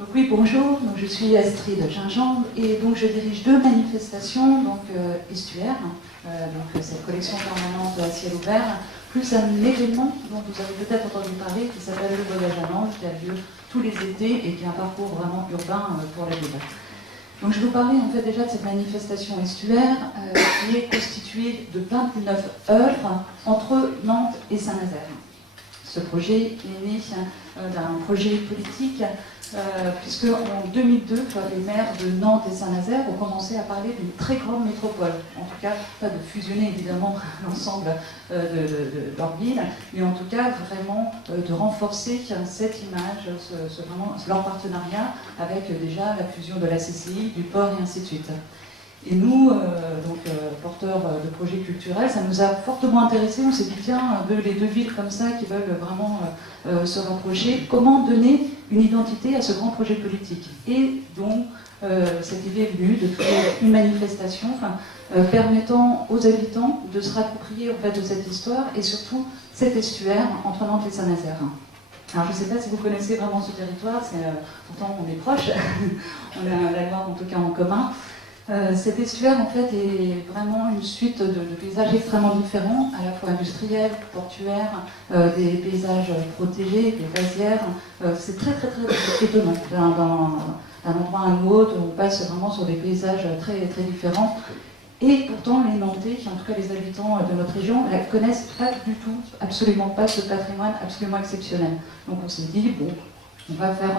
Donc oui, bonjour, donc je suis Astrid Gingembre et donc je dirige deux manifestations, donc Estuaire, donc cette collection permanente à ciel ouvert, plus un événement dont vous avez peut-être entendu parler qui s'appelle le Voyage à Nantes, qui a lieu tous les étés et qui est un parcours vraiment urbain pour la ville. Donc je vais vous parler en fait déjà de cette manifestation Estuaire qui est constituée de 29 œuvres entre Nantes et Saint-Nazaire. Ce projet est né d'un projet politique puisque en 2002, les maires de Nantes et Saint-Nazaire ont commencé à parler d'une très grande métropole. En tout cas, pas de fusionner évidemment l'ensemble de leur ville, mais en tout cas vraiment de renforcer cette image, vraiment, leur partenariat avec déjà la fusion de la CCI, du port et ainsi de suite. Et nous, porteurs de projets culturels, ça nous a fortement intéressés. On s'est dit, tiens, les deux villes comme ça qui veulent vraiment se rapprocher, comment donner une identité à ce grand projet politique? Et donc, cette idée est venue de créer une manifestation permettant aux habitants de se rapproprier en fait, de cette histoire et surtout cet estuaire entre Nantes et Saint-Nazaire. Alors je ne sais pas si vous connaissez vraiment ce territoire, pourtant on est proches, on a la Loire en tout cas en commun. Cet estuaire en fait est vraiment une suite de paysages extrêmement différents, à la fois industriels, portuaires, des paysages protégés, des vasières. C'est très très très étonnant. D'un endroit à un autre, on passe vraiment sur des paysages très très différents. Et pourtant, les Nantais, en tout cas les habitants de notre région, ne connaissent pas du tout, absolument pas ce patrimoine absolument exceptionnel. Donc on s'est dit, bon, on va faire...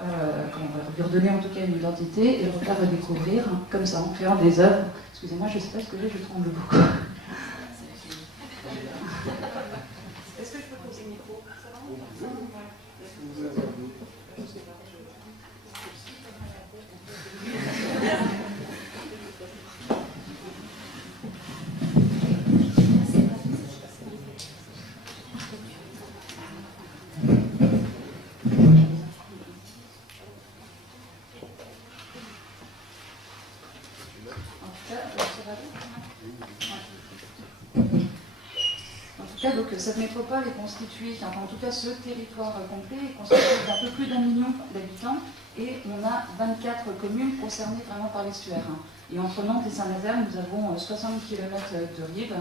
on va lui redonner en tout cas une identité et le faire redécouvrir comme ça en créant des œuvres. Excusez-moi, je ne sais pas ce que j'ai, je tremble beaucoup. Est-ce que je peux poser le micro? Ça va? Donc, cette métropole est constituée, enfin en tout cas ce territoire complet est constitué d'un peu plus d'1 million d'habitants et on a 24 communes concernées vraiment par l'estuaire. Et entre Nantes et Saint-Nazaire, nous avons 60 km de rive,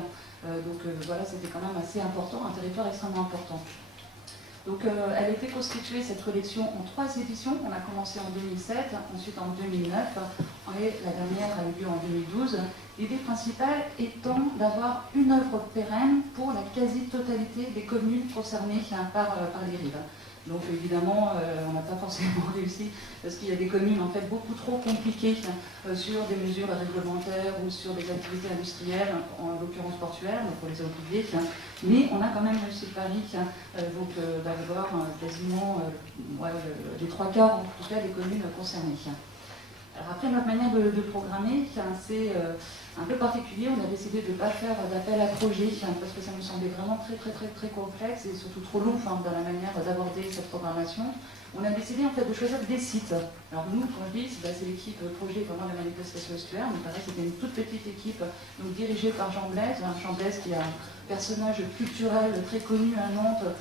voilà, c'était quand même assez important, un territoire extrêmement important. Donc elle a été constituée, cette collection, en 3 éditions. On a commencé en 2007, ensuite en 2009 et la dernière a eu lieu en 2012. L'idée principale étant d'avoir une œuvre pérenne pour la quasi-totalité des communes concernées par les rives. Donc évidemment, on n'a pas forcément réussi parce qu'il y a des communes en fait beaucoup trop compliquées sur des mesures réglementaires ou sur des activités industrielles, en l'occurrence portuaires, donc pour les hommes publics. Mais on a quand même réussi le pari d'avoir quasiment les 3 quarts en tout cas des communes concernées. Alors après, notre manière de programmer, c'est un peu particulier. On a décidé de ne pas faire d'appel à projet parce que ça nous semblait vraiment très complexe et surtout trop long dans la manière d'aborder cette programmation. On a décidé en fait de choisir des sites. Alors nous, quand je dis, c'est l'équipe projet vraiment de la manifestation estuaire. Il me paraît que c'était une toute petite équipe donc, dirigée par Jean Blaise. Jean Blaise qui est un personnage culturel très connu à Nantes,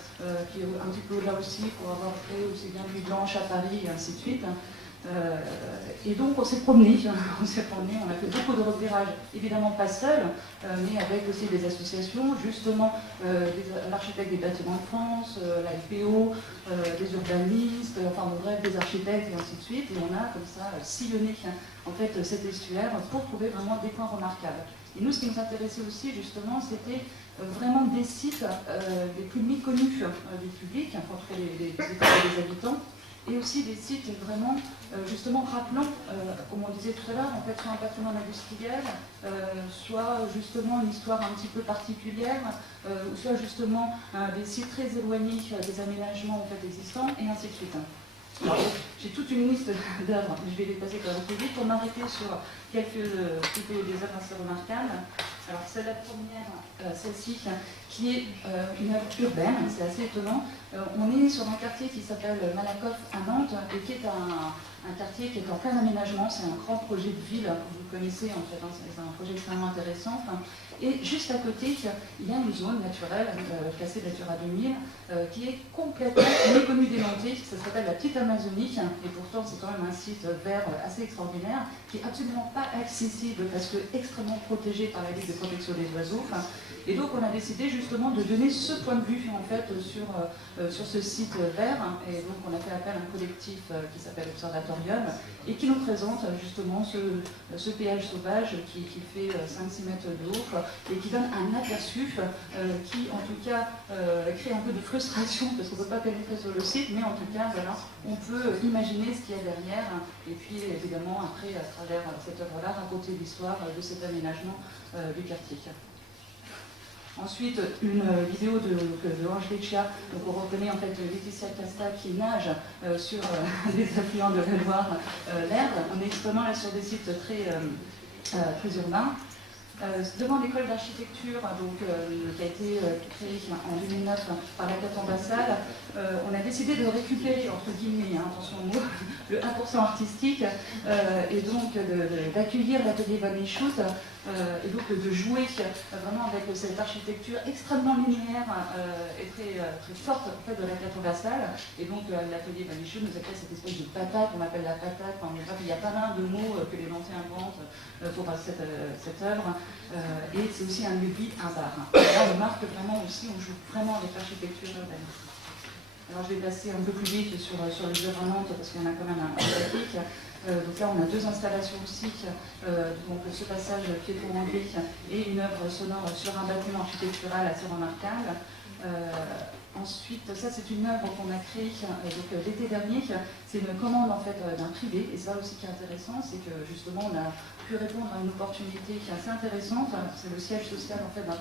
qui est un petit peu là aussi pour avoir créé aussi bien Nuit Blanche à Paris et ainsi de suite. Et donc on s'est promené, on a fait beaucoup de repérages, évidemment pas seul, mais avec aussi des associations, justement l'architecte des bâtiments de France, la FPO, des urbanistes, enfin bref, des architectes et ainsi de suite, et on a comme ça sillonné en fait cet estuaire pour trouver vraiment des points remarquables. Et nous, ce qui nous intéressait aussi, justement, c'était vraiment des sites les plus méconnus du public, en tout cas des habitants, et aussi des sites vraiment, justement, rappelant, comme on disait tout à l'heure, en fait, soit un patrimoine industriel, soit justement une histoire un petit peu particulière, ou soit justement des sites très éloignés des aménagements en fait, existants, et ainsi de suite. J'ai toute une liste d'œuvres, je vais les passer quand même plus vite pour m'arrêter sur quelques des œuvres assez remarquables. Alors c'est la première, celle-ci, qui est une œuvre urbaine, c'est assez étonnant. On est sur un quartier qui s'appelle Malakoff à Nantes et qui est un quartier qui est en plein aménagement. C'est un grand projet de ville que vous connaissez en fait, c'est un projet extrêmement intéressant. Et juste à côté, il y a une zone naturelle, classée Natura 2000, qui est complètement méconnue des Nantais. Ça s'appelle la Petite Amazonie, et pourtant c'est quand même un site vert assez extraordinaire, qui n'est absolument pas accessible parce que extrêmement protégé par la Ligue de protection des oiseaux. Et donc on a décidé justement de donner ce point de vue en fait sur ce site vert, et donc on a fait appel à un collectif qui s'appelle Observatorium et qui nous présente justement ce péage sauvage qui fait 5-6 mètres de haut et qui donne un aperçu qui en tout cas crée un peu de frustration parce qu'on ne peut pas pénétrer sur le site, mais en tout cas voilà, on peut imaginer ce qu'il y a derrière et puis évidemment après à travers cette œuvre-là raconter l'histoire de cet aménagement du quartier. Ensuite, une vidéo de Ange Leccia, donc on reconnaît en fait Laetitia Casta qui nage sur les affluents de la Loire, l'Erdre. On est extrêmement là sur des sites très urbains. Devant l'école d'architecture qui a été créée en 2009 par la Caton-Bassal, on a décidé de récupérer, entre guillemets, attention au mot, le 1% artistique et donc d'accueillir l'atelier Van Eschut et donc de jouer vraiment avec cette architecture extrêmement linéaire et très forte en fait, de la Caton-Bassal. Et donc l'atelier Van Eschut nous appelle cette espèce de patate, on appelle la patate, il y a pas mal de mots que les Nantais inventent pour cette œuvre. Et c'est aussi un lieu de vie, un bar. Là, on marque vraiment aussi, on joue vraiment avec l'architecture urbaine. Alors, je vais passer un peu plus vite sur les œuvres à Nantes, parce qu'il y en a quand même un graphique. Donc là, on a deux installations aussi, donc ce passage piéton-anglais et une œuvre sonore sur un bâtiment architectural assez remarquable. Ensuite, ça c'est une œuvre qu'on a créée l'été dernier. C'est une commande en fait d'un privé, et c'est ça aussi qui est intéressant, c'est que justement on a pu répondre à une opportunité qui est assez intéressante. C'est le siège social en fait d'un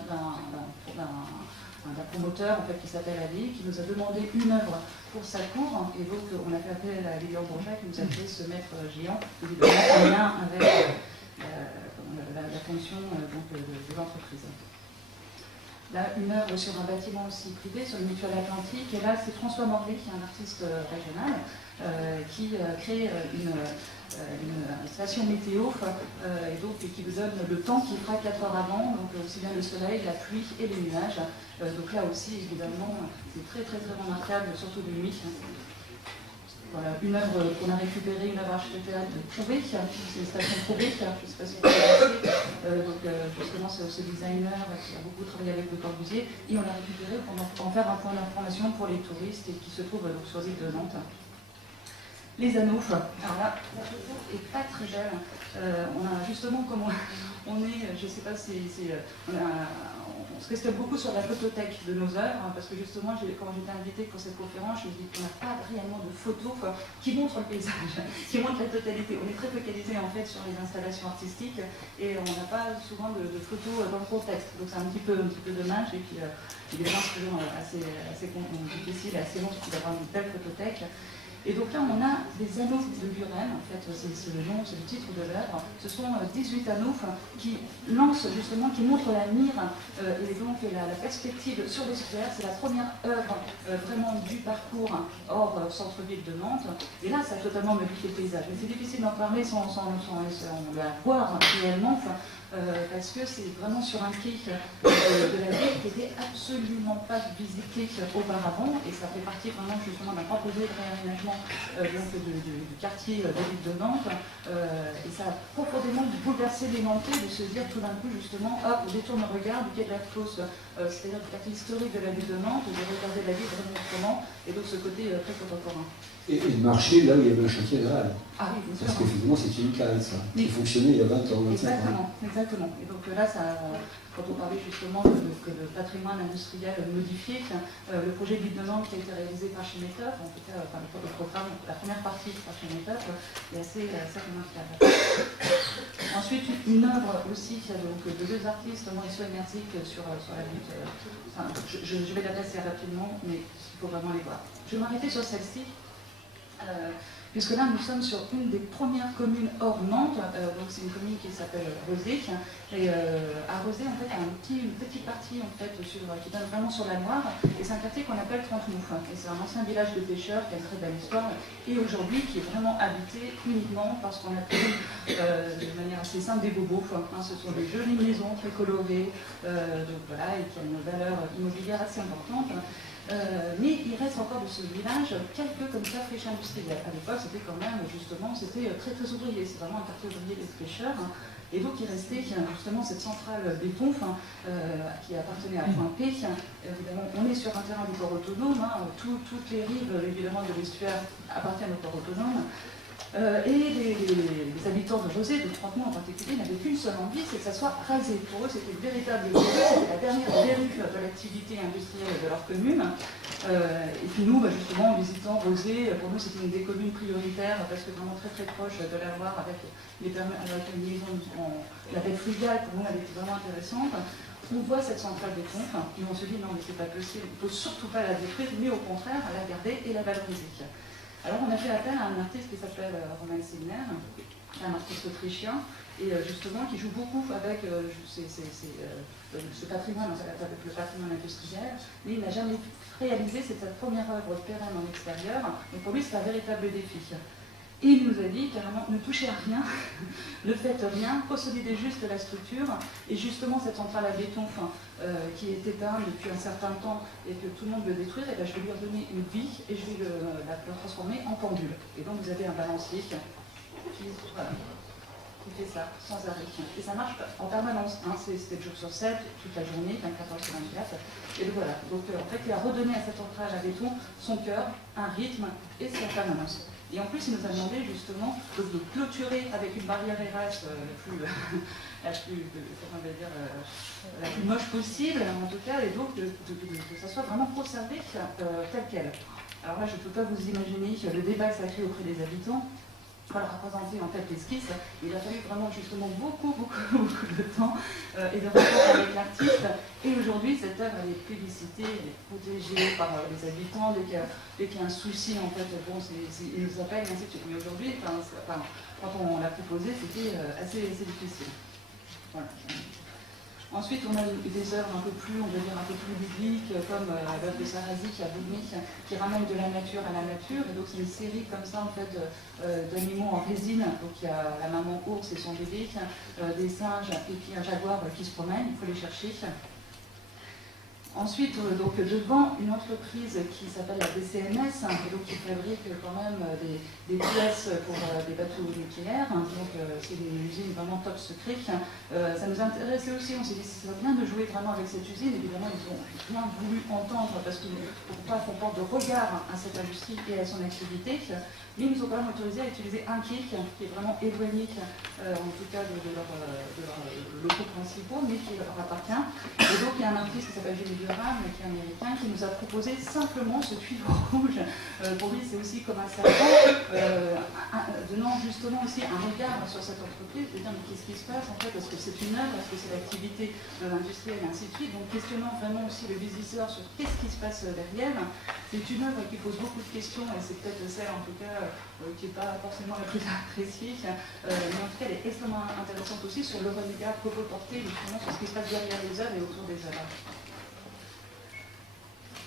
promoteur en fait, qui s'appelle Ali, qui nous a demandé une œuvre pour sa cour, et donc on a fait appel à Lilian Bourgeat qui nous a fait ce maître géant, évidemment en lien avec la fonction de l'entreprise. Là, une œuvre sur un bâtiment aussi privé, sur le Mutual Atlantique, et là c'est François Morlet, qui est un artiste régional, qui crée une station météo et donc qui vous donne le temps qu'il fera 4 heures avant, donc aussi bien le soleil, la pluie et les nuages. Donc là aussi, évidemment, c'est très remarquable, surtout de nuit. Voilà, une œuvre qu'on a récupérée, une œuvre architecturale de Prouvé, c'est une station Prouvé, je ne sais pas si vous connaissez, donc justement c'est ce designer qui a beaucoup travaillé avec Le Corbusier, et on l'a récupéré pour en faire un point d'information pour les touristes et qui se trouve donc, sur l'île de Nantes. Les anneaux, alors là, la photo n'est pas très belle. On a justement, comme on est, je ne sais pas si on se questionne beaucoup sur la photothèque de nos œuvres, hein, parce que justement, quand j'étais invitée pour cette conférence, je me dis qu'on n'a pas réellement de photos qui montrent le paysage, qui montrent la totalité. On est très focalisé en fait sur les installations artistiques et on n'a pas souvent de photos dans le contexte. Donc c'est un petit peu dommage. Et puis il est toujours assez difficile et assez long d'avoir une belle photothèque. Et donc là, on a des anneaux de Buren, en fait, c'est le nom, c'est le titre de l'œuvre. Ce sont 18 anneaux qui lancent justement, qui montrent la mire et donc la perspective sur l'estuaire. C'est la première œuvre vraiment du parcours hors centre-ville de Nantes. Et là, ça a totalement modifié le paysage. Mais c'est difficile d'en parler sans la voir réellement. Parce que c'est vraiment sur un quai de la ville qui n'était absolument pas visité auparavant, et ça fait partie vraiment justement d'un grand projet de réaménagement du quartier de l'île de Nantes, et ça a profondément bouleversé les Nantais de se dire tout d'un coup justement, hop, on détourne le regard du quai de la Fosse, c'est-à-dire du quartier historique de la ville de Nantes, de regarder la ville vraiment autrement, et donc ce côté très contemporain. Et de marcher là où il y avait un chantier de Real. Ah oui, bien sûr. Parce qu'effectivement, c'est une case, ça, qui fonctionnait il y a 20 ans, 25 ans. Exactement. Et donc là, quand on parlait justement de patrimoine industriel modifié, le projet de Nantes qui a été réalisé par Chimetov, en tout cas par le programme, la première partie par Chimetov, est assez remarquable. Ensuite, une œuvre aussi donc, de deux artistes, Mauricio et Merzic, sur la lutte. Je vais la passer rapidement, mais il faut vraiment les voir. Je vais m'arrêter sur celle-ci. puisque là nous sommes sur une des premières communes hors Nantes, donc c'est une commune qui s'appelle Rezé, et à Rezé en fait il y a une petite partie en fait qui donne vraiment sur la Loire, et c'est un quartier qu'on appelle Trente-Mouffe, et c'est un ancien village de pêcheurs qui a une très belle histoire, et aujourd'hui qui est vraiment habité uniquement par ce qu'on appelle de manière assez simple des bobos, ce sont des jolies maisons très colorées, donc voilà, et qui a une valeur immobilière assez importante. Mais il reste encore de ce village quelques comme ça friches industrielles. À l'époque, c'était quand même, justement, c'était très très ouvrier, c'est vraiment un quartier ouvrier des pêcheurs. Et donc il restait justement cette centrale béton qui appartenait à Point P. Évidemment, on est sur un terrain du port autonome, toutes les rives évidemment de l'estuaire appartiennent au port autonome. Et les habitants de Rezé, de Trente-Mouffe en particulier, n'avaient qu'une seule envie, c'est que ça soit rasé. Pour eux, c'était une véritable verrue, c'était la dernière verrue de l'activité industrielle de leur commune. Et puis nous, justement, en visitant Rezé, pour nous, c'était une des communes prioritaires, parce que vraiment très très proche de la Loire, avec une liaison, la baie fluviale, pour nous, elle était vraiment intéressante. On voit cette centrale béton, et on se dit non, mais c'est pas possible, il ne faut surtout pas la détruire, mais au contraire, la garder et la valoriser. Alors on a fait appel à un artiste qui s'appelle Roman Segner, un artiste autrichien, et justement qui joue beaucoup avec ce patrimoine, avec le patrimoine industriel, mais il n'a jamais réalisé, c'est sa première œuvre pérenne en extérieur, donc pour lui c'est un véritable défi. Et il nous a dit carrément, ne touchez à rien, ne faites rien, consolidez juste la structure, et justement cette centrale à béton qui est éteinte depuis un certain temps et que tout le monde veut détruire, et je vais lui redonner une vie et je vais la transformer en pendule. Et donc vous avez un balancier qui fait ça, sans arrêt. Et ça marche en permanence, c'est 7 jours sur 7, toute la journée, 24 heures sur 24. Et donc voilà, donc en fait il a redonné à cette centrale à béton son cœur, un rythme, et c'est en permanence. Et en plus, il nous a demandé justement de clôturer avec une barrière ERAS la plus moche possible, en tout cas, et donc que ça soit vraiment conservé tel quel. Alors là, je ne peux pas vous imaginer le débat que ça a créé auprès des habitants. Pour représenter en fait l'esquisse, il a fallu vraiment justement beaucoup de temps et de rencontres avec l'artiste. Et aujourd'hui, cette œuvre elle est plébiscitée, elle est protégée par les habitants. Dès qu'il y a un souci, en fait, bon, ils nous appellent, et ainsi de suite. Mais aujourd'hui, quand on l'a proposé, c'était assez difficile. Voilà. Ensuite, on a des œuvres un peu plus, on va dire, un peu plus bibliques, comme l'œuvre de Sarrazy qui ramène de la nature à la nature. Et donc, c'est une série comme ça, en fait, d'animaux en résine. Donc, il y a la maman ours et son bébé, des singes et puis un jaguar qui se promène. Il faut les chercher. Ensuite, donc, devant une entreprise qui s'appelle la BCMS, et donc, qui fabrique quand même des pièces pour des bateaux nucléaires. Donc, c'est une usine vraiment top secret. Ça nous intéressait aussi, on s'est dit c'est bien de jouer vraiment avec cette usine. Évidemment, ils ont bien voulu entendre, parce qu'il ne faut pas qu'on porte de regard à cette industrie et à son activité. Mais ils nous ont quand même autorisé à utiliser un kick qui est vraiment éloigné, en tout cas de leurs locaux principaux, mais qui leur appartient. Et donc, il y a un artiste qui s'appelle Jimmy Durham, qui est américain, qui nous a proposé simplement ce cuivre rouge. Pour lui, c'est aussi comme un serpent, donnant justement aussi un regard sur cette entreprise, de dire mais qu'est-ce qui se passe en fait, est-ce que c'est une œuvre, est-ce que c'est l'activité industrielle, et ainsi de suite. Donc, questionnant vraiment aussi le visiteur sur qu'est-ce qui se passe derrière. C'est une œuvre qui pose beaucoup de questions, et c'est peut-être celle en tout cas qui n'est pas forcément la plus appréciée, mais en tout cas elle est extrêmement intéressante aussi sur le regard qu'on peut porter justement sur ce qui se passe derrière les œuvres et autour des œuvres.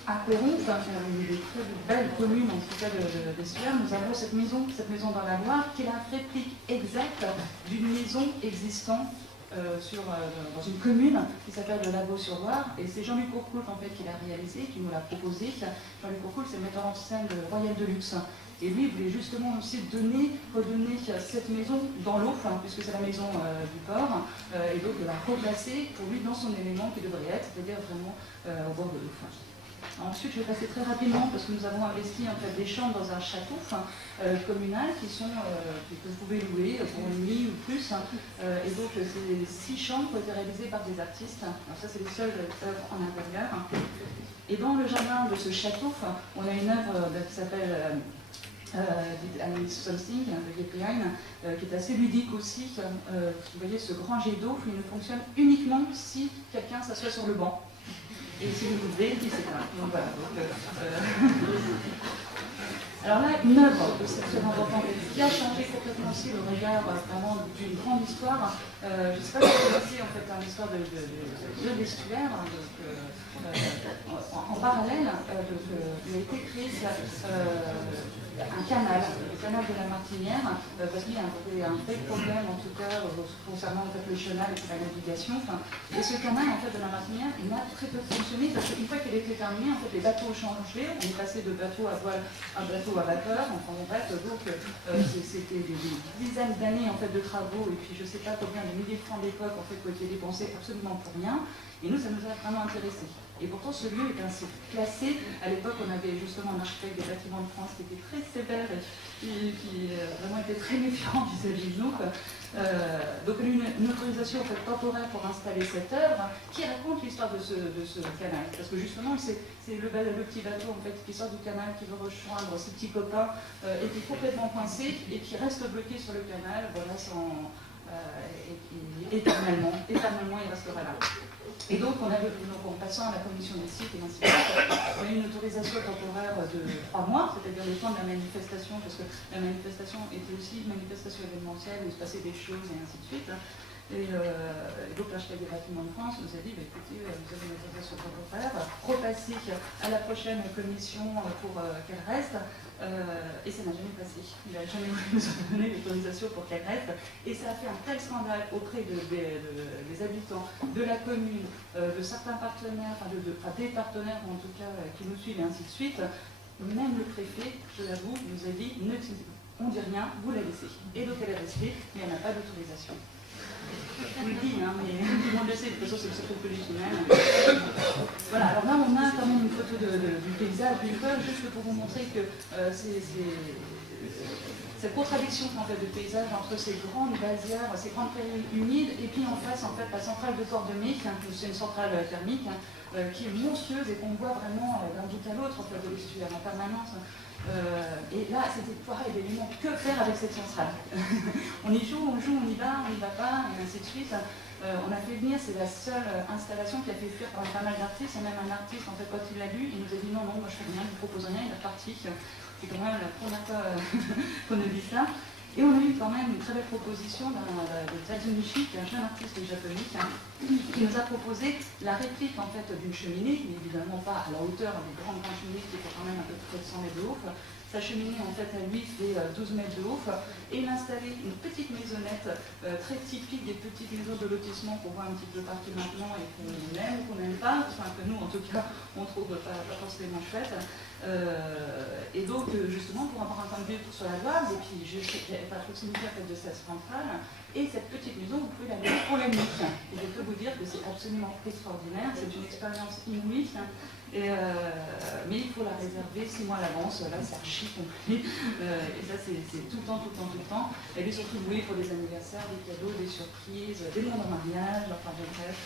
À Péronne, une des très belles communes en tout cas d'Estuaire, nous avons cette maison dans la Loire qui est la réplique exacte d'une maison existante dans une commune qui s'appelle le Lavaux-sur-Loire, et c'est Jean-Luc Courcoult en fait qui l'a réalisé, qui nous l'a proposé. Jean-Luc Courcoult, c'est le metteur en scène de Royal de Luxe. Et lui, il voulait justement aussi redonner cette maison dans l'eau, puisque c'est la maison du port, et donc la replacer pour lui dans son élément qui devrait être, c'est-à-dire vraiment au bord de l'eau. Ensuite, je vais passer très rapidement parce que nous avons investi en fait des chambres dans un château communal que vous pouvez louer pour une nuit ou plus. Et donc, ces 6 chambres ont été réalisées par des artistes. Alors ça, c'est les seules œuvres en intérieur. Et dans le jardin de ce château, on a une œuvre qui s'appelle I Need Something de Yepeheim, qui est assez ludique aussi. Vous voyez, ce grand jet d'eau, il ne fonctionne uniquement si quelqu'un s'assoit sur le banc. Et si vous voulez, il s'éteint. Donc voilà. Alors là, une œuvre, c'est très important, qui a changé complètement aussi le regard vraiment d'une grande histoire. Je ne sais pas si vous connaissez en fait l'histoire de l'estuaire. En parallèle, il a été créé un canal, le canal de la Martinière, parce qu'il y a un vrai problème en tout cas concernant en fait, le chenal et la navigation. Et ce canal en fait, de la Martinière, il a très peu fonctionné parce qu'une fois qu'il était terminé, en fait, les bateaux ont changé. On est passé de bateau à voile à bateau à vapeur. Enfin en fait, donc c'était des dizaines d'années en fait de travaux et puis je ne sais pas combien de milliers de francs d'époque en fait qui ont été dépensés absolument pour rien. Et nous, ça nous a vraiment intéressés. Et pourtant, ce lieu est ainsi classé. À l'époque, on avait justement un architecte des bâtiments de France qui était très sévère et qui vraiment était très méfiant vis-à-vis de nous. Donc, une autorisation en fait, temporaire pour installer cette œuvre qui raconte l'histoire de ce canal. Parce que justement, c'est le petit bateau en fait, qui sort du canal, qui veut rejoindre ses petits copains, et qui est complètement coincé et qui reste bloqué sur le canal, voilà, éternellement, il restera là. Et donc, en passant à la commission des sites et ainsi de suite, on a eu une autorisation temporaire de 3 mois, c'est-à-dire le temps de la manifestation, parce que la manifestation était aussi une manifestation événementielle où il se passait des choses et ainsi de suite. Et donc l'architecte des bâtiments de France nous a dit, écoutez, vous avez une autorisation temporaire, repassez à la prochaine commission pour qu'elle reste. Et ça n'a jamais passé. Il n'a jamais nous donné l'autorisation pour qu'elle reste. Et ça a fait un tel scandale auprès des habitants, de la commune, de certains partenaires, des partenaires en tout cas qui nous suivent et ainsi de suite. Même le préfet, je l'avoue, nous a dit, on ne dit rien, vous la laissez. Et donc elle est restée, mais elle n'a pas d'autorisation. Je vous le dis, hein, mais tout le monde le sait, de toute façon c'est le secret policial. Voilà, alors là on a quand même une photo du paysage du fleuve, juste pour vous montrer que cette contradiction en fait, de paysage entre ces grandes basières, ces grandes prairies humides, et puis en face en fait, la centrale de Cordemais, c'est une centrale thermique, qui est monstrueuse et qu'on voit vraiment d'un bout à l'autre en fait, de l'estuaire en permanence. Et là, c'était pareil d'éléments. Que faire avec cette centrale? On y joue, on y va pas, et ainsi de suite. On a fait venir, c'est la seule installation qui a fait fuir quand même pas mal d'artistes, et même un artiste, en fait, quand il l'a lu, il nous a dit non, moi je fais rien, je ne propose rien, il est parti. C'est quand même la première fois qu'on a dit ça. Et on a eu quand même une très belle proposition de Tadzunichi, qui est un jeune artiste japonais, qui nous a proposé la réplique en fait d'une cheminée, mais évidemment pas à la hauteur des grandes cheminées qui étaient quand même à peu près de 100 mètres de haut. Sa cheminée en fait à lui fait 12 mètres de haut, et il a installé une petite maisonnette très typique des petites maisons de lotissement qu'on voit un petit peu partout maintenant et qu'on aime ou qu'on n'aime pas, enfin que nous en tout cas on trouve pas forcément chouette. Et donc justement pour avoir un point de vue sur la Loire, et puis je sais qu'il y a pas proximité en fait, de cette centrale, et cette petite maison vous pouvez la voir pour la nuit. Et je peux vous dire que c'est absolument extraordinaire, c'est une expérience inouïe. Mais il faut la réserver 6 mois à l'avance, là c'est archi complet, et ça c'est tout le temps. Elle est surtout louée pour des anniversaires, des cadeaux, des surprises, des demandes en mariage, enfin bref.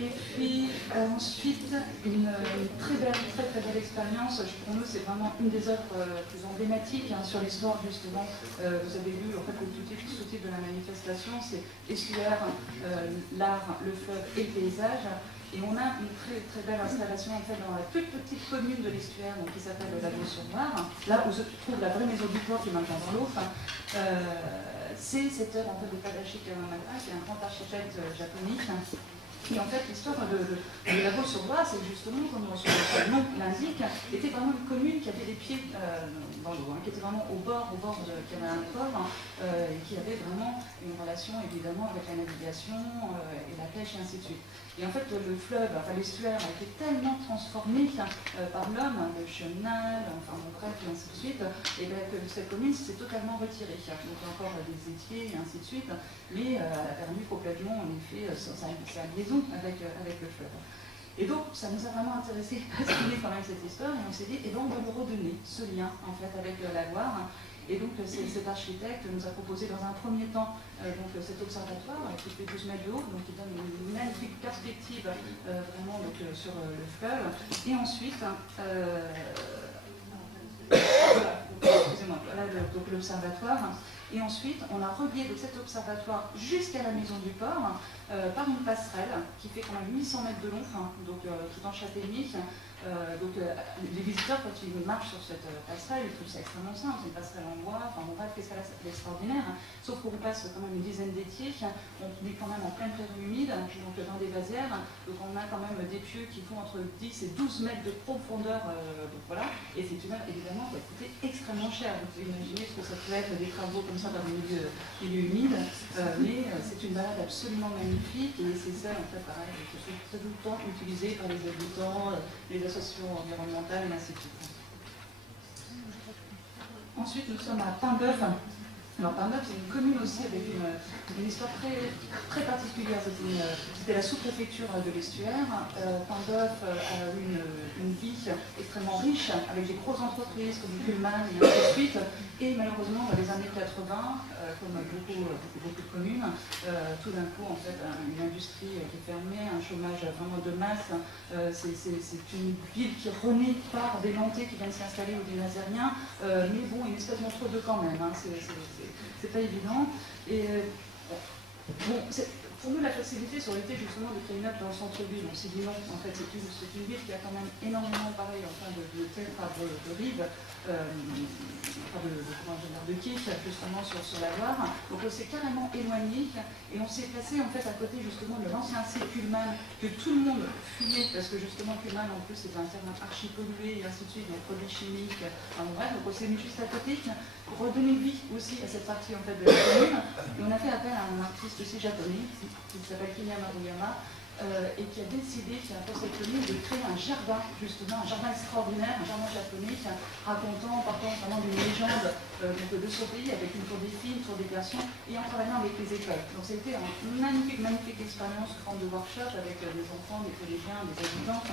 Et puis ensuite, une très belle expérience. Pour nous, c'est vraiment une des œuvres plus emblématiques sur l'histoire, justement. Vous avez vu, en fait, le sous-titre de la manifestation, c'est l'estuaire, l'art, le fleuve et le paysage. Et on a une très belle installation en fait, dans la toute petite commune de l'estuaire qui s'appelle Lagon-sur-Loire, là où se trouve la vraie maison du port qui est maintenant dans l'eau. C'est cette œuvre en fait, de Tadashi Kawamata, qui est un grand architecte japonais. Et en fait, l'histoire de Lagon-sur-Loire, c'est justement, comme son nom l'indique, était vraiment une commune qui avait les pieds dans l'eau, qui était vraiment au bord qui avait un port, et qui avait vraiment une relation évidemment avec la navigation et la pêche et ainsi de suite. Et en fait, le fleuve, enfin l'estuaire a été tellement transformé par l'homme, le chenal, enfin bref, et ainsi de suite, et bien que cette commune s'est totalement retirée. Donc encore des étiers et ainsi de suite, mais elle a perdu complètement, en effet, sa liaison avec le fleuve. Et donc, ça nous a vraiment intéressé, passionné quand même cette histoire, et on s'est dit, on va lui redonner ce lien, en fait, avec la Loire. Et donc, cet architecte nous a proposé dans un premier temps cet observatoire qui fait 12 mètres de haut, donc qui donne une magnifique perspective vraiment sur le fleuve. Et ensuite, excusez-moi, voilà l'observatoire. Et ensuite, on a relié donc, cet observatoire jusqu'à la maison du port par une passerelle qui fait quand même 800 mètres de long, donc tout en châtaignier. Les visiteurs, quand ils marchent sur cette passerelle, ils trouvent ça extrêmement simple. C'est une passerelle en bois, enfin bon, bref, qu'est-ce qu'elle a d'extraordinaire. Sauf qu'on passe quand même une dizaine d'étiers, on est quand même en pleine prairie humide, donc dans des vasières. Donc on a quand même des pieux qui font entre 10 et 12 mètres de profondeur. Donc voilà. Et c'est une heure, évidemment, qui a coûté extrêmement cher. Vous pouvez imaginer ce que ça peut être des travaux comme ça dans le milieu humide. Mais c'est une balade absolument magnifique. Et c'est ça, en fait, pareil, qui est tout le temps utilisé par les habitants, les associations environnementales et ainsi de suite. Ensuite, nous sommes à Paimboeuf. Alors, Paimboeuf, c'est une commune aussi avec une histoire très particulière. C'était la sous-préfecture de l'estuaire. Paimboeuf a eu une vie extrêmement riche, avec des grosses entreprises comme Pullman et ainsi de suite. Et malheureusement, dans les années 80, comme beaucoup de communes, tout d'un coup, en fait, une industrie qui est fermée, un chômage vraiment de masse. C'est une ville qui renaît par des Nantais qui viennent s'installer ou des Nazériens, mais bon, une espèce d'entre-deux quand même. C'est pas évident. Et bon, pour nous, la facilité, ça aurait été justement de créer une œuvre dans le centre-ville. On s'est dit non, en fait, c'est une ville qui a quand même énormément, pareil, enfin, de rives, de quais, justement, sur la Loire. Donc, on s'est carrément éloigné et on s'est placé, en fait, à côté, justement, de l'ancien site Pullman, que tout le monde fuyait, parce que, justement, Pullman, en plus, c'est un terrain archi-pollué, et ainsi de suite, donc produits chimiques, enfin, bref, donc on s'est mis juste à côté, pour redonner vie aussi à cette partie, en fait, de la commune. Et on a fait appel à un artiste aussi japonais, qui s'appelle Kinya Maruyama, et qui a décidé, pour cette commune, de créer un jardin, justement, un jardin extraordinaire, un jardin japonais, racontant, partant vraiment d'une légende de son pays, avec une tour des filles, une tour des garçons, et en travaillant avec les écoles. Donc ça a été une magnifique expérience, forme de workshop avec des enfants, des collégiens, des habitants.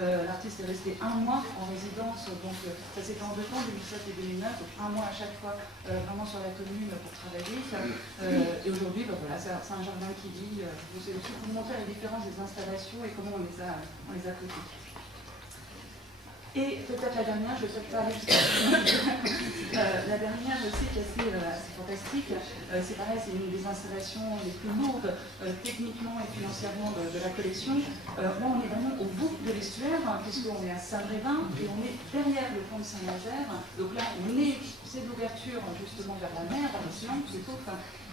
L'artiste est resté 1 mois en résidence, donc ça s'est fait en 2 temps, 2007 et 2009, donc 1 mois à chaque fois vraiment sur la commune pour travailler. Et aujourd'hui, voilà, c'est un jardin qui vit. C'est aussi pour vous montrer la différence des installations et comment on les a traitées. Et peut-être la dernière, je vais peut-être pas aller jusqu'à la dernière aussi qui est assez fantastique, c'est pareil, c'est une des installations les plus lourdes techniquement et financièrement de la collection. Là on est vraiment au bout de l'estuaire, puisqu'on est à Saint-Brévin et on est derrière le pont de Saint-Nazaire. Donc là c'est l'ouverture justement vers la mer, vers l'océan plutôt.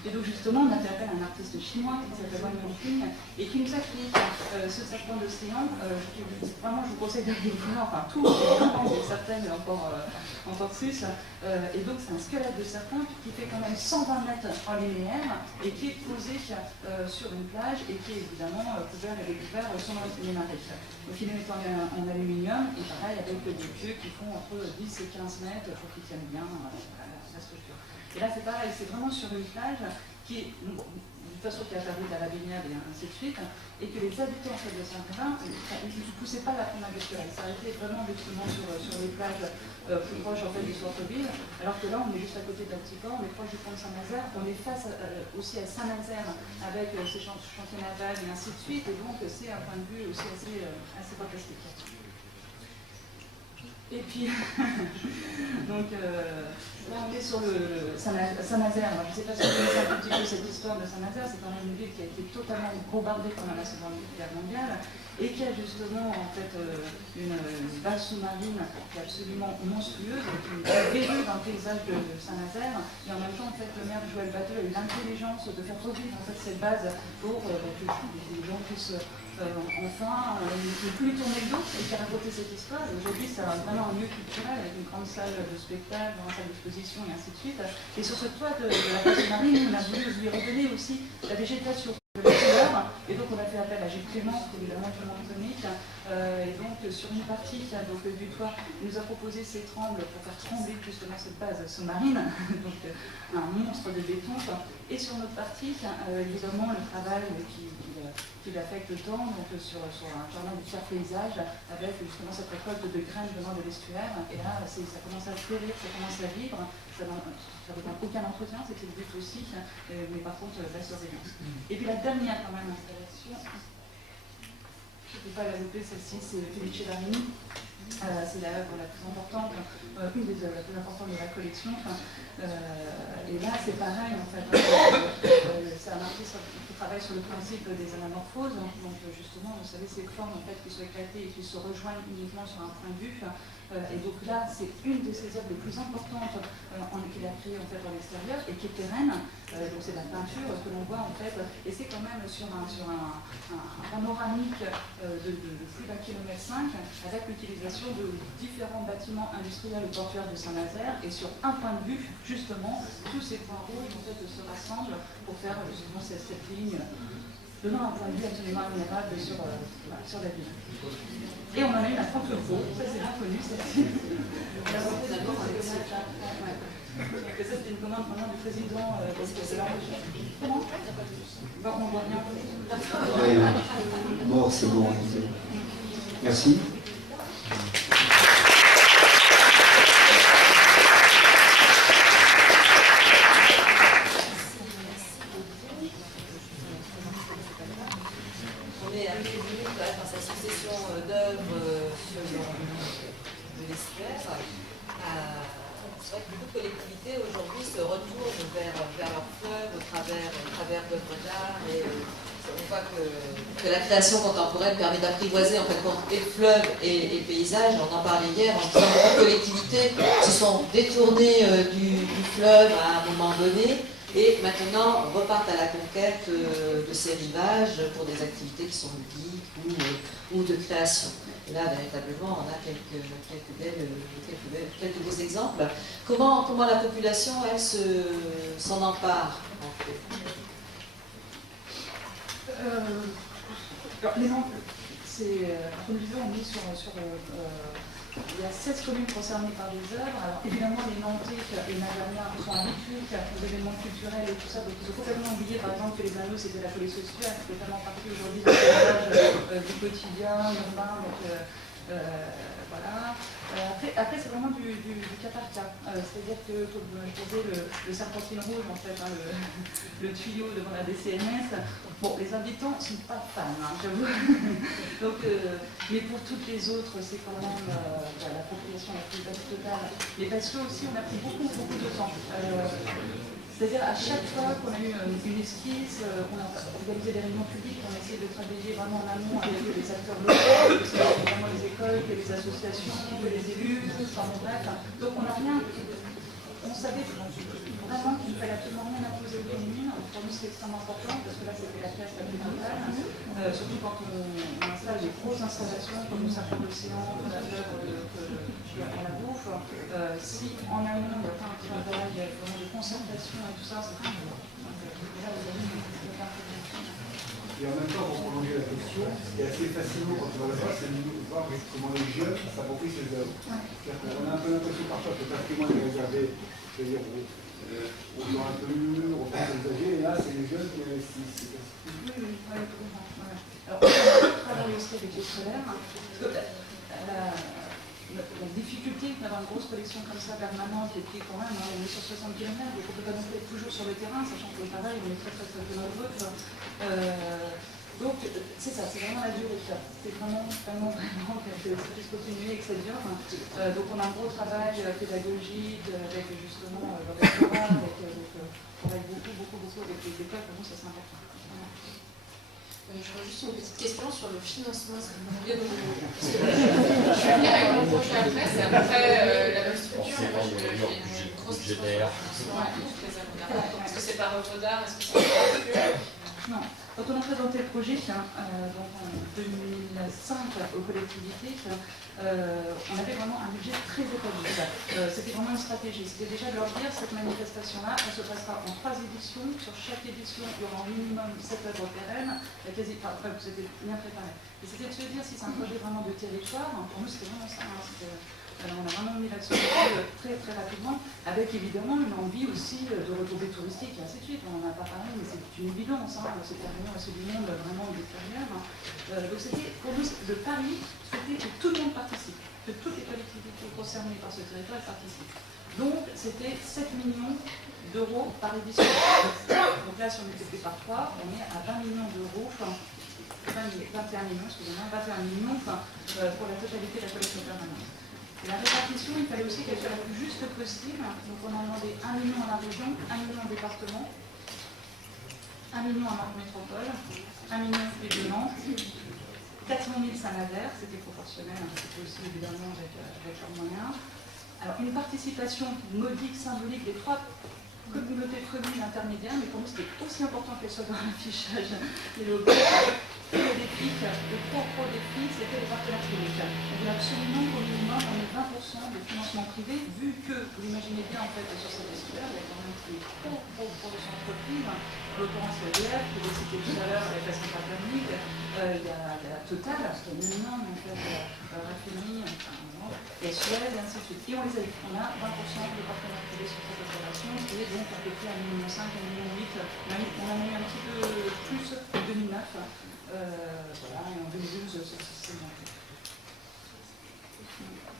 Et donc justement, on a fait appel à un artiste chinois qui s'appelle Wang Yongping et qui nous a créé ce serpent d'océan. Vraiment, je vous conseille de le découvrir, enfin tout, mais certaines encore plus. Et donc, c'est un squelette de serpent qui fait quand même 120 mètres en linéaire et qui est posé sur une plage et qui est évidemment couvert et découvert sur les marées. Donc, il est en aluminium et pareil avec des pieux qui font entre 10 et 15 mètres pour qu'ils tiennent bien la structure. Et là, c'est pareil, c'est vraiment sur une plage qui est, de toute façon, qui a servi à la baignade et ainsi de suite, et que les habitants en fait, de Saint-Brévin, ils ne poussaient pas la promenade naturelle. Ça a été vraiment justement sur les plages plus proches en fait, du centre-ville, alors que là, on est juste à côté d'un petit port, on est proche du pont de Saint-Nazaire, on est face aussi à Saint-Nazaire avec ses chantiers navals et ainsi de suite, et donc c'est un point de vue aussi assez fantastique. Et puis, donc là on est sur le Saint-Nazaire. Je ne sais pas si vous connaissez un petit peu cette histoire de Saint-Nazaire, c'est quand même une ville qui a été totalement bombardée pendant la Seconde Guerre mondiale et qui a justement en fait une base sous-marine qui est absolument monstrueuse, qui est verrue dans le paysage de Saint-Nazaire, et en même temps en fait le maire Joël Bateau a eu l'intelligence de faire revivre en fait cette base pour que les gens puissent enfin, ne plus lui tourner le dos et qui a raconté cette histoire. Aujourd'hui, c'est vraiment un lieu culturel avec une grande salle de spectacle, une grande salle d'exposition et ainsi de suite. Et sur ce toit de la base marine, on a voulu lui redonner aussi la végétation de la couleur. Et donc, on a fait appel à Gilles Clément, qui est évidemment tout le monde connaît. Et donc, sur une partie donc, du toit, il nous a proposé ces trembles pour faire trembler justement cette base sous-marine, donc un monstre de béton. Et sur notre partie, évidemment, le travail qui l'affecte tant, donc sur un jardin de tiers paysage, avec justement cette récolte de graines venant de l'estuaire. Et là, ça commence à fleurir, ça commence à vivre. Ça ne demande aucun entretien, c'est le but aussi, mais par contre, la surveillance. Et puis la dernière quand même installation, je ne peux pas la louper, celle-ci, c'est Felice Varini. C'est l'œuvre la plus importante, une des œuvres la plus importantes de la collection. Et là, c'est pareil, en fait. C'est un artiste qui travaille sur le principe des anamorphoses. Donc, justement, vous savez, ces formes en fait, qui sont éclatées et qui se rejoignent uniquement sur un point de vue. Et donc là, c'est une de ses œuvres les plus importantes qu'il a créées en fait, en extérieur et qui est pérenne. Donc c'est de la peinture que l'on voit en fait. Et c'est quand même sur un panoramique de plus d'1,5 km avec l'utilisation de différents bâtiments industriels et portuaires de Saint-Nazaire. Et sur un point de vue, justement, tous ces points rouges en fait, se rassemblent pour faire justement cette ligne donnant un point de vue absolument admirable sur la ville. Et on en a une à Francfort, ça c'est bien connu, ça c'était une commande vraiment du président, parce que c'est l'enregistrement. Comment? Bon, on voit bien. Bon, c'est bon. Merci. Que la création contemporaine permet d'apprivoiser en fait et fleuve et paysage. On en parlait hier en disant que les collectivités se sont détournées du fleuve à un moment donné et maintenant repartent à la conquête de ces rivages pour des activités qui sont ludiques ou de création. Et là, véritablement, on a quelques beaux exemples. Comment la population, elle, s'en empare en fait? Alors, comme je disais, on est il y a 16 communes concernées par des œuvres. Alors évidemment, les Nantais et Nagariens sont habitués aux événements culturels et tout ça, donc ils ont complètement oublié par exemple que les Anneaux c'était la collection suave, qui fait tellement partie aujourd'hui du paysage du quotidien urbain. Donc, voilà. Après c'est vraiment du cas par cas. C'est-à-dire que, comme je disais, le serpentine rouge, en fait, hein, le tuyau devant la DCNS, bon, les habitants ne sont pas fans, hein, j'avoue. Donc, mais pour toutes les autres, c'est quand même l'appropriation la plus basse totale. Mais parce que aussi, on a pris beaucoup de temps. C'est-à-dire à chaque fois qu'on a eu une esquisse, on a organisé des réunions publiques, on a essayé de travailler vraiment en amont avec les acteurs locaux, vraiment les écoles, les associations, les élus, enfin bref. Donc on n'a rien, on savait vraiment qu'il ne fallait absolument rien imposer aux communes. Pour nous c'est extrêmement important parce que là c'était la pièce la plus totale, surtout quand on installe des grosses installations comme le Serpent d'Océan, la fleuve à la bouffe. Si en amont il n'y a pas un travail vraiment de concertation et tout ça, c'est très important. Et en même temps, pour prolonger la question, ce qui est assez fascinant quand on va là-bas, c'est de voir comment les jeunes s'approprient ces œuvres. On a un peu l'impression parfois que le patrimoine est réservé, c'est-à-dire aux gens un peu mûrs, aux personnes âgées, et là, c'est les jeunes qui investissent. Oui. Alors, on travaille aussi avec les scolaires, parce que la difficulté d'avoir une grosse collection comme ça permanente, et puis quand même, on est sur 60 km, donc on ne peut pas non plus être toujours sur le terrain, sachant que le travail, on est très peu nombreux. Donc, c'est ça, c'est vraiment la durée. C'est vraiment que ça puisse continuer et que ça dure. Donc, on a un gros travail pédagogique avec justement le restaurant, on travaille beaucoup avec les écoles, pour nous, ça c'est important. J'aurais juste une petite question sur le financement. Est-ce que vous pouvez parce que je suis venue avec mon projet après, c'est à peu près la même structure, mais moi j'ai une grosse disposition à toutes les œuvres. Est-ce que c'est par œuvre d'art? Est-ce que c'est par œuvre? Non. Quand on a présenté le projet donc en 2005 aux collectivités, on avait vraiment un budget très établi. C'était vraiment une stratégie. C'était déjà de leur dire cette manifestation-là, elle se passera en 3 éditions. Sur chaque édition, il y aura au minimum 7 œuvres pérennes. C'était bien préparé. Et c'était de se dire si c'est un projet vraiment de territoire. Pour nous, c'était vraiment ça. On a vraiment mis l'accent très rapidement, avec évidemment une envie aussi de retombées touristiques et ainsi de suite. On n'en a pas parlé, mais c'est une évidence. C'est carrément c'est du monde vraiment d'extérieur. Donc c'était, pour nous, le pari, c'était que tout le monde participe, que toutes les collectivités concernées par ce territoire participent. Donc c'était 7 millions d'euros par édition. Donc là, si on multiplie par 3, on est à 20 millions d'euros 21 millions, excusez-moi, 21 millions pour la totalité de la collecte permanente. Et la répartition, il fallait aussi qu'elle soit la plus juste possible. Donc on a demandé 1 million à la région, 1 million au département, 1 million à Nantes Métropole, 1 million évidemment, 400 000 Saint-Nazaire, c'était proportionnel un petit peu aussi évidemment avec leurs moyens. Alors une participation modique, symbolique des 3 communautés de communes intermédiaires, mais pour nous c'était aussi important qu'elles soient dans l'affichage des logos. Et le défi, le propre défi, c'était les partenaires publics. On voulait absolument qu'au minimum on ait 20% de financement privé, vu que, vous imaginez bien en fait sur cette liste-là, il y a quand même des gros entreprises, en l'occurrence l'EDF, je l'ai cité tout à l'heure avec la centrale thermique, il y a Total, qui est une énorme en fait, raffinerie, et Suez, et ainsi de suite. Et on les a eu. On a 20% de partenaires privés sur cette opération, qui est donc à peu près à 1,5 million, 1,8 million. On en a eu un petit peu plus en 2009. Voilà, et en 2012, c'est monté.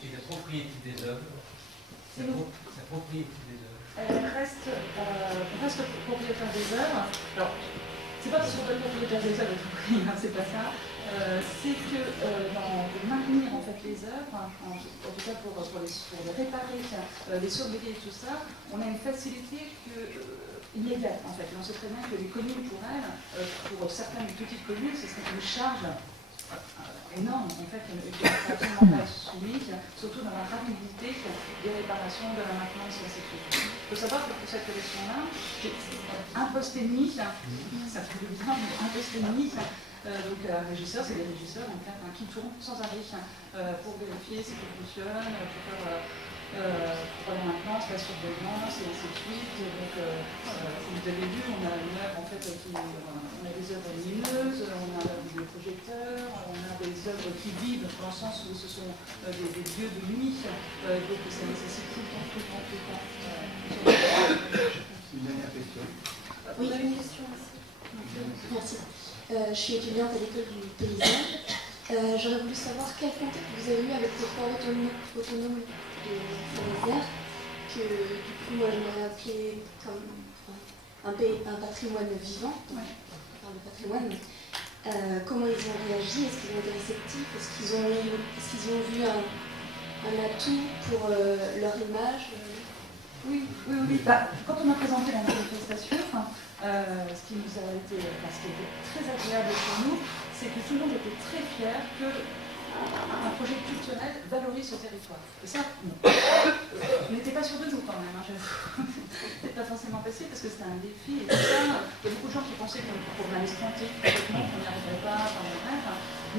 Et la propriété des œuvres, la propriété des œuvres. Elle reste propriétaire des œuvres. Alors, c'est pas parce qu'on est propriétaire des œuvres, c'est pas ça. C'est que pour maintenir en fait les œuvres, en tout cas pour les réparer, les surveiller et tout ça, on a une facilité immédiate en fait. Et on sait très bien que les communes pour elles, pour certaines petites communes, ce serait une charge énorme en fait, qui n'est absolument pas soumise, surtout dans la rapidité des réparations, de la maintenance et ainsi de suite. Il faut savoir que pour cette collection-là, j'ai un poste et demi, ça fait du bien, mais un poste et demi. Donc un régisseur, c'est des régisseurs en fait, qui tournent sans arrêt pour vérifier si tout fonctionne, pour la maintenance, la surveillance et ainsi de suite. Donc comme vous avez vu, on a une œuvre en fait on a des œuvres lumineuses, on a des projecteurs, on a des œuvres qui vivent dans le sens où ce sont des lieux de nuit, donc ça nécessite tout le temps. Une dernière question. Oui, on a une question aussi. Merci. Je suis étudiante à l'école du paysage. J'aurais voulu savoir quel contact vous avez eu avec le port autonome de Saint-Nazaire, que du coup moi j'aimerais appeler comme un patrimoine vivant, enfin, le patrimoine. Comment ils ont réagi? Est-ce qu'ils ont été réceptifs? Est-ce qu'ils ont vu un atout pour leur image? Oui. Quand on a présenté la manifestation, ce qui nous a été, ce qui était très agréable pour nous, c'est que tout le monde était très fier qu'un projet culturel valorise ce territoire. Et ça, on n'était pas sûr de nous quand même. C'était pas forcément facile parce que c'était un défi. Et tout ça, il y a beaucoup de gens qui pensaient qu'on allait se planter complètement, qu'on n'y arriverait pas,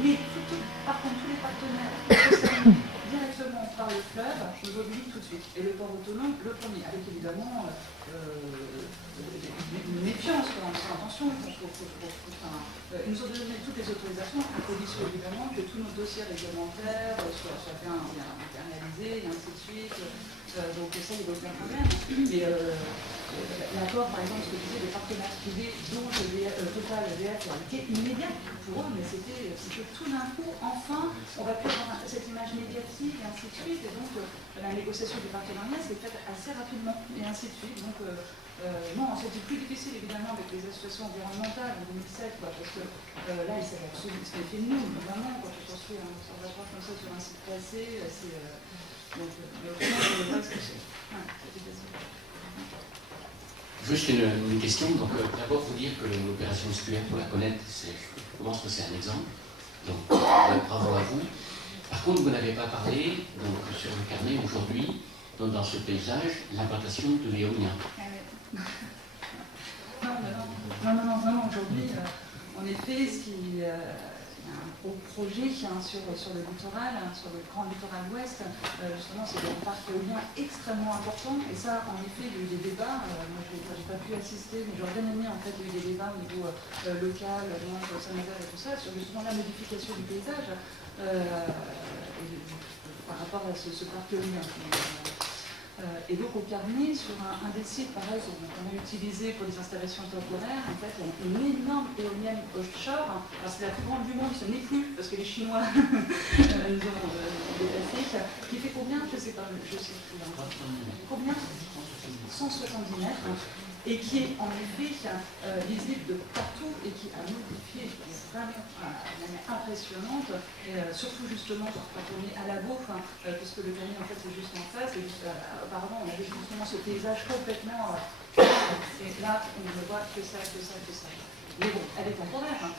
mais par contre, tous les partenaires concernés directement par le fleuve nous obligent tout de suite. Et le port autonome, le premier, avec évidemment une méfiance, attention, ils nous ont donné toutes les autorisations, à condition évidemment que tous nos dossiers réglementaires soient bien réalisés, et ainsi de suite. Donc ça, il n'y a aucun problème. Mais l'accord, par exemple, ce que je disais, des partenaires privés, dont Total, EDF, qui est immédiat pour eux, mais c'était tout d'un coup, enfin, on va plus avoir cette image médiatique, et ainsi de suite. Et donc, la négociation du partenariat s'est faite assez rapidement, et ainsi de suite. Donc, non, c'était plus difficile, évidemment, avec les associations environnementales en 2007, parce que là, il s'est absolument fait de nous, vraiment, quand tu construis un observatoire comme ça sur un site classé, c'est... donc, mais au final, c'est vrai que c'est... Juste une question. Donc, d'abord, vous dire que l'opération SQR, pour la connaître, je pense que c'est un exemple. Donc, bravo à vous. Par contre, vous n'avez pas parlé, donc, sur le carnet aujourd'hui, dans ce paysage, l'implantation de l'éolien. Non, aujourd'hui, en effet, il y a un gros projet sur le littoral, sur le grand littoral ouest, justement, c'est un parc éolien extrêmement important, et ça, en effet, il y a eu des débats, moi je n'ai pas pu assister, mais j'aurais bien aimé, en fait, il y a eu des débats au niveau local, Saint-Nazaire et tout ça, sur justement la modification du paysage par rapport à ce parc éolien. Et donc au carnet, sur un des sites pareil qu'on a utilisé pour les installations temporaires, en fait, une énorme éolienne offshore. Alors c'est la plus grande du monde, ce n'est plus, parce que les Chinois nous ont dépassé. Qui fait combien? Je ne sais pas, je sais plus. Combien? 170 mètres. et qui est en effet visible de partout et qui a modifié vraiment de manière impressionnante, surtout justement quand on est à la bouffe, puisque le canyon en fait c'est juste en face, et auparavant on avait justement ce paysage complètement, et là on ne voit que ça, que ça, que ça. Mais bon, elle est temporaire.